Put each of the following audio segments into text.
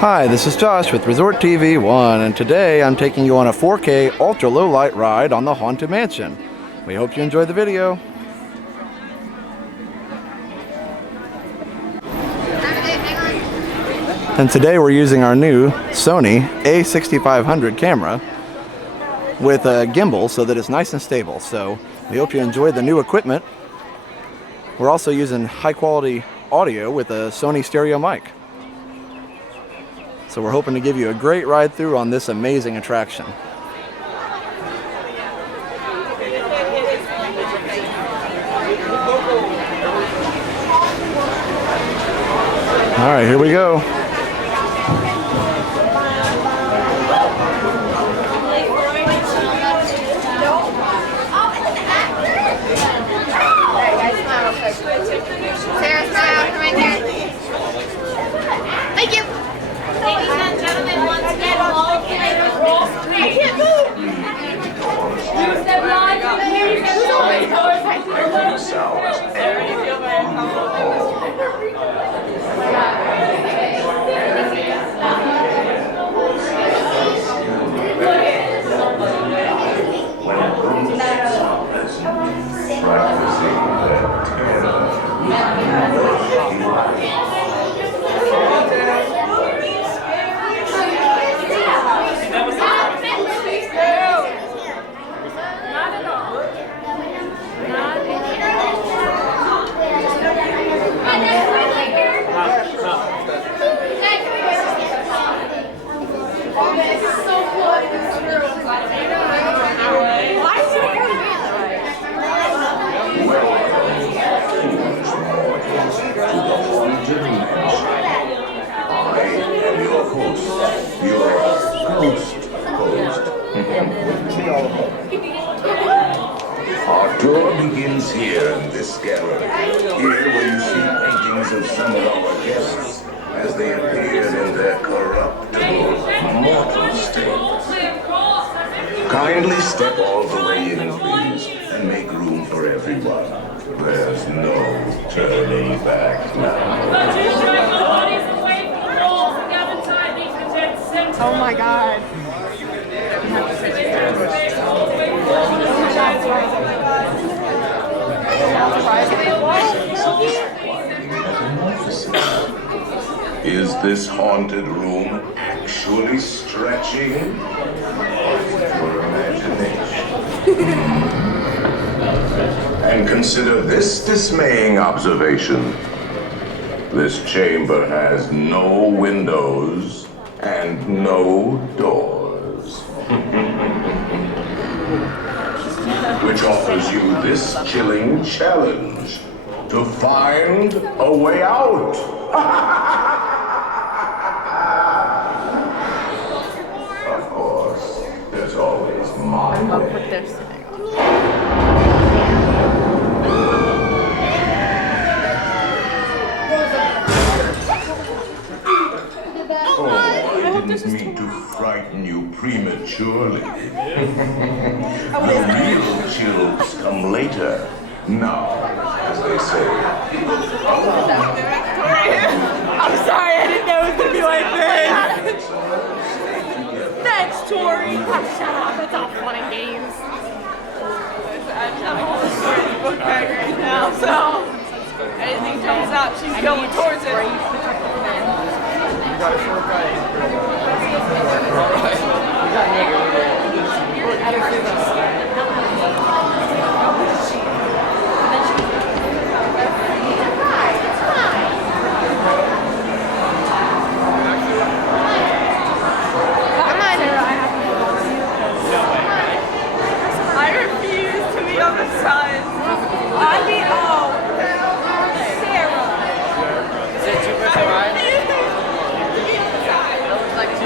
Hi, this is Josh with Resort TV 1, and today I'm taking you on a 4K ultra low light ride on the Haunted Mansion. We hope you enjoy the video. And today we're using our new Sony A6500 camera with a gimbal so that it's nice and stable. So we hope you enjoy the new equipment. We're also using high quality audio with a Sony stereo mic. So we're hoping to give you a great ride through on this amazing attraction. All right, here we go. Sarah, smile, come in here. Thank you. Ladies and gentlemen, once again, all players roll three. I can't move. Use them live from here. Our tour begins here in this gallery. Here where you see paintings of some of our guests as they appeared in their corruptible, mortal state. Kindly step all the way in, please, and make room for everyone. There's no turning back now. Oh my God. Is this haunted room actually stretching? Or is it your imagination? And consider this dismaying observation. This chamber has no windows and no doors. Which offers you this chilling challenge to find a way out. Of course, there's always my way. I didn't mean to frighten you prematurely. The real chills come later. Now, as they say. I'm sorry, I didn't know it was gonna be like this. Thanks, Tori. Oh, shut up, it's all fun and games. I just have a whole story in the book bag right now, so anything comes out, she's going towards it. We got a short guy. Alright. We got I refuse to be on the side. I'd be Sarah. Is it 2% ride? It looks like 2.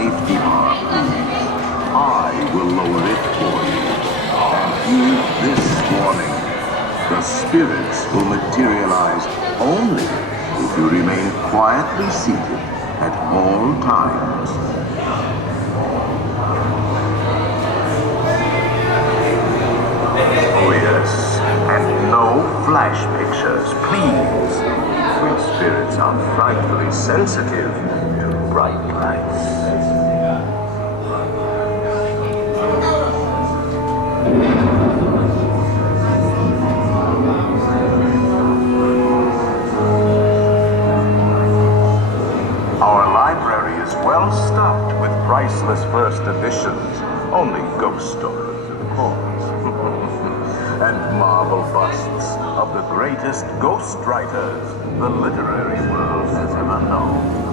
safety mark. I will lower it for you. And heed this warning. The spirits will materialize only if you remain quietly seated at all times. Oh yes, and no flash pictures, please. We spirits are frightfully sensitive to bright lights. Our library is well stocked with priceless first editions, only ghost stories, of course, and marble busts of the greatest ghost writers the literary world has ever known.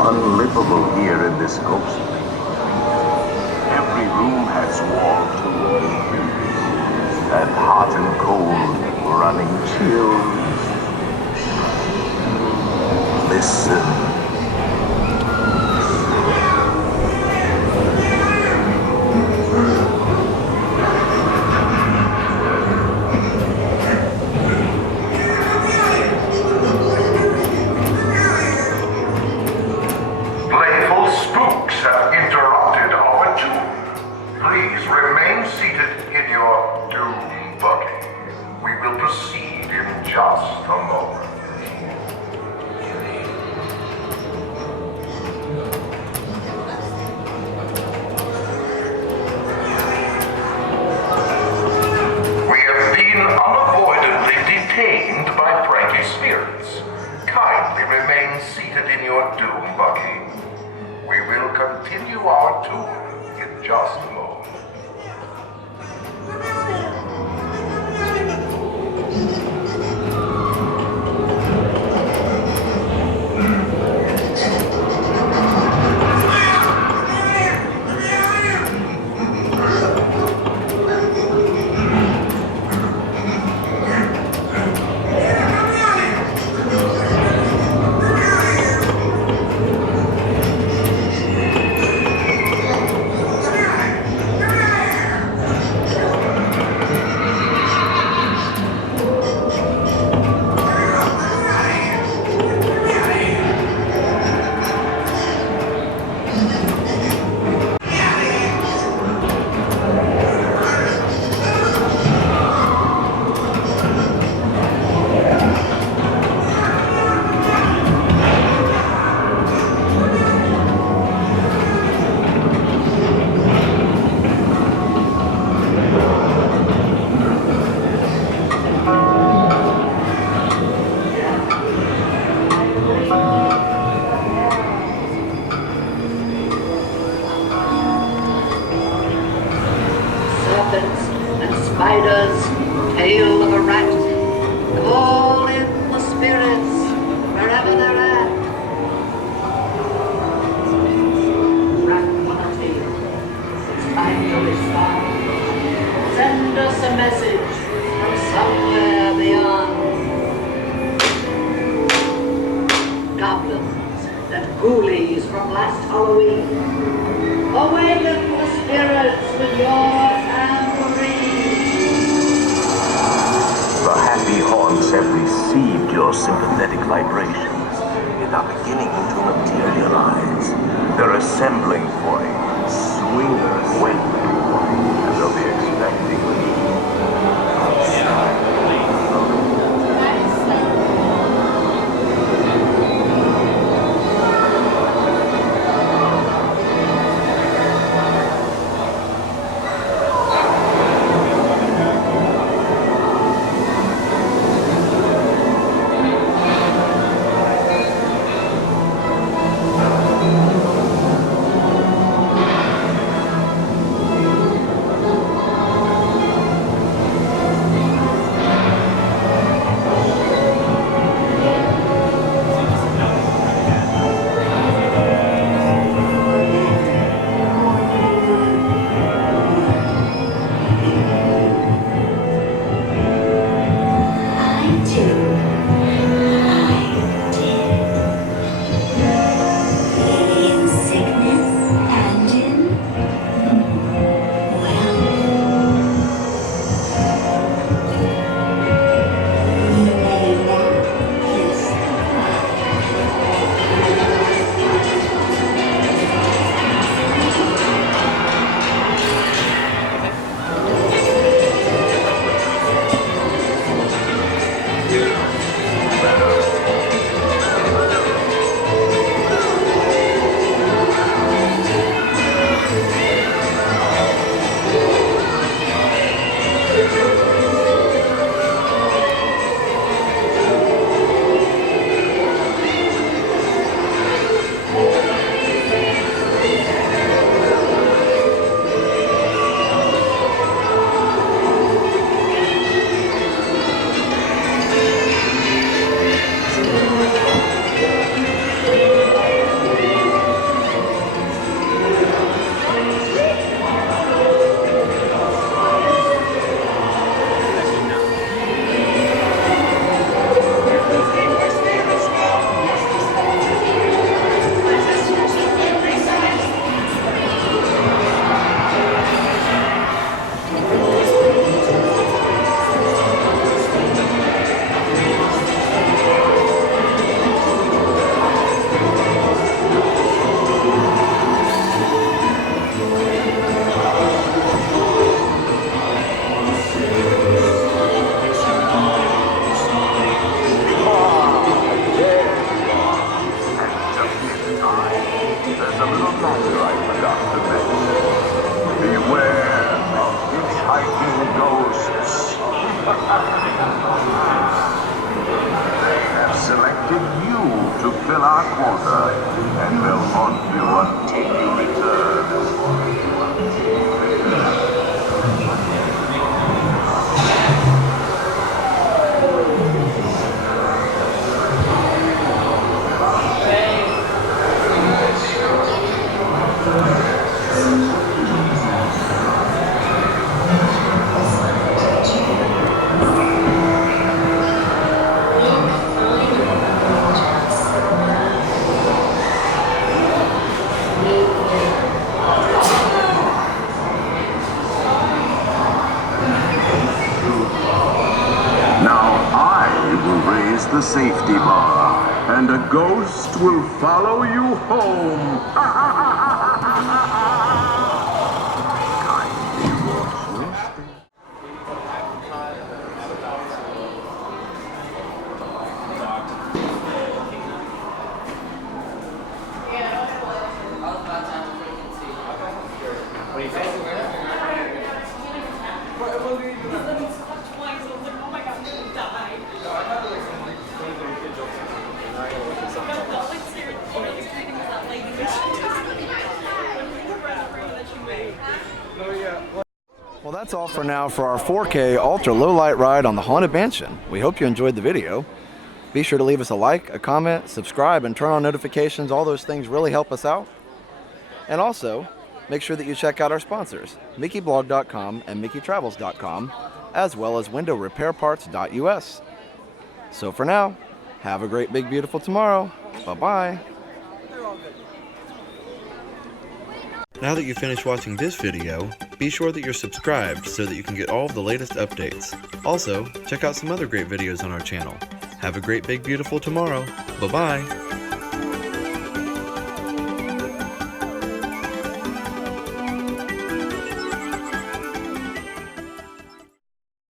Unlivable here in this ghost. Every room has wall too, and hot and cold running chills. Listen. Continue our tour in just a moment. Spiders, tail of a rat, call in the spirits wherever they're at. Rat on a tail, it's time to respond. Send us a message from somewhere following. Awaken the spirits with your tambourine. The happy haunts have received your sympathetic vibrations and are beginning to materialize. They're assembling for a swingers wedding, and they'll be expecting me outside. fill our quota, and we'll haunt you until you return. The safety bar, and a ghost will follow you home. Kindly watch your step. Well, that's all for now for our 4K ultra low light ride on the Haunted Mansion. We hope you enjoyed the video. Be sure to leave us a like, a comment, subscribe, and turn on notifications. All those things really help us out. And also, make sure that you check out our sponsors, MickeyBlog.com and MickeyTravels.com, as well as WindowRepairParts.us. So for now, have a great, big, beautiful tomorrow. Bye-bye. Now that you've finished watching this video, be sure that you're subscribed so that you can get all of the latest updates. Also, check out some other great videos on our channel. Have a great, big, beautiful tomorrow. Bye-bye.